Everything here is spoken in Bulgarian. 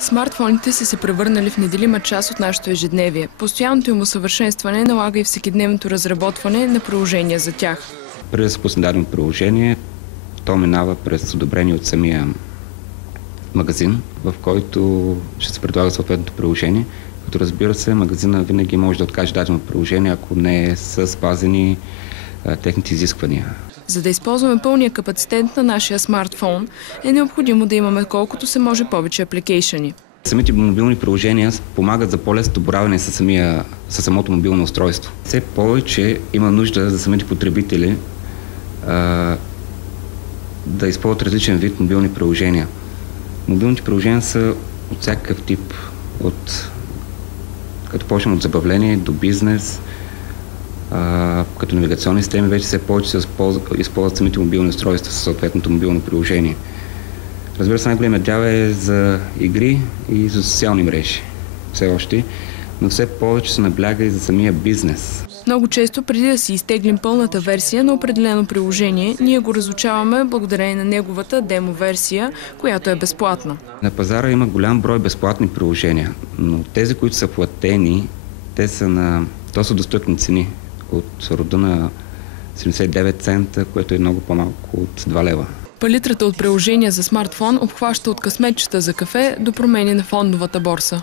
Смартфоните са се превърнали в неделима част от нашето ежедневие. Постоянното им усъвършенстване налага и всекидневното разработване на приложения за тях. Преди да се пусне дадено приложение, то минава през одобрение от самия магазин, в който ще се предлага съответното приложение. Като разбира се, магазина винаги може да откаже дадено приложение, ако не са спазени техните изисквания. За да използваме пълния капацитет на нашия смартфон, е необходимо да имаме колкото се може повече апликейшъни. Самите мобилни приложения помагат за по-лесното боравене със самото мобилно устройство. Все повече има нужда за самите потребители да използват различен вид мобилни приложения. Мобилните приложения са от всякакъв тип, като почнем от забавление до бизнес, като навигационни системи вече все повече се използват самите мобилни устройства със съответното мобилно приложение. Разбира се, най-големият дял е за игри и за социални мрежи все още, но все повече се набляга и за самия бизнес. Много често, преди да си изтеглим пълната версия на определено приложение, ние го разучаваме благодарение на неговата демо-версия, която е безплатна. На пазара има голям брой безплатни приложения, но тези, които са платени, те са на доста достъпни цени, от рода на 79 цента, което е много по-малко от 2 лева. Палитрата от приложения за смартфон обхваща от късметчета за кафе до промени на фондовата борса.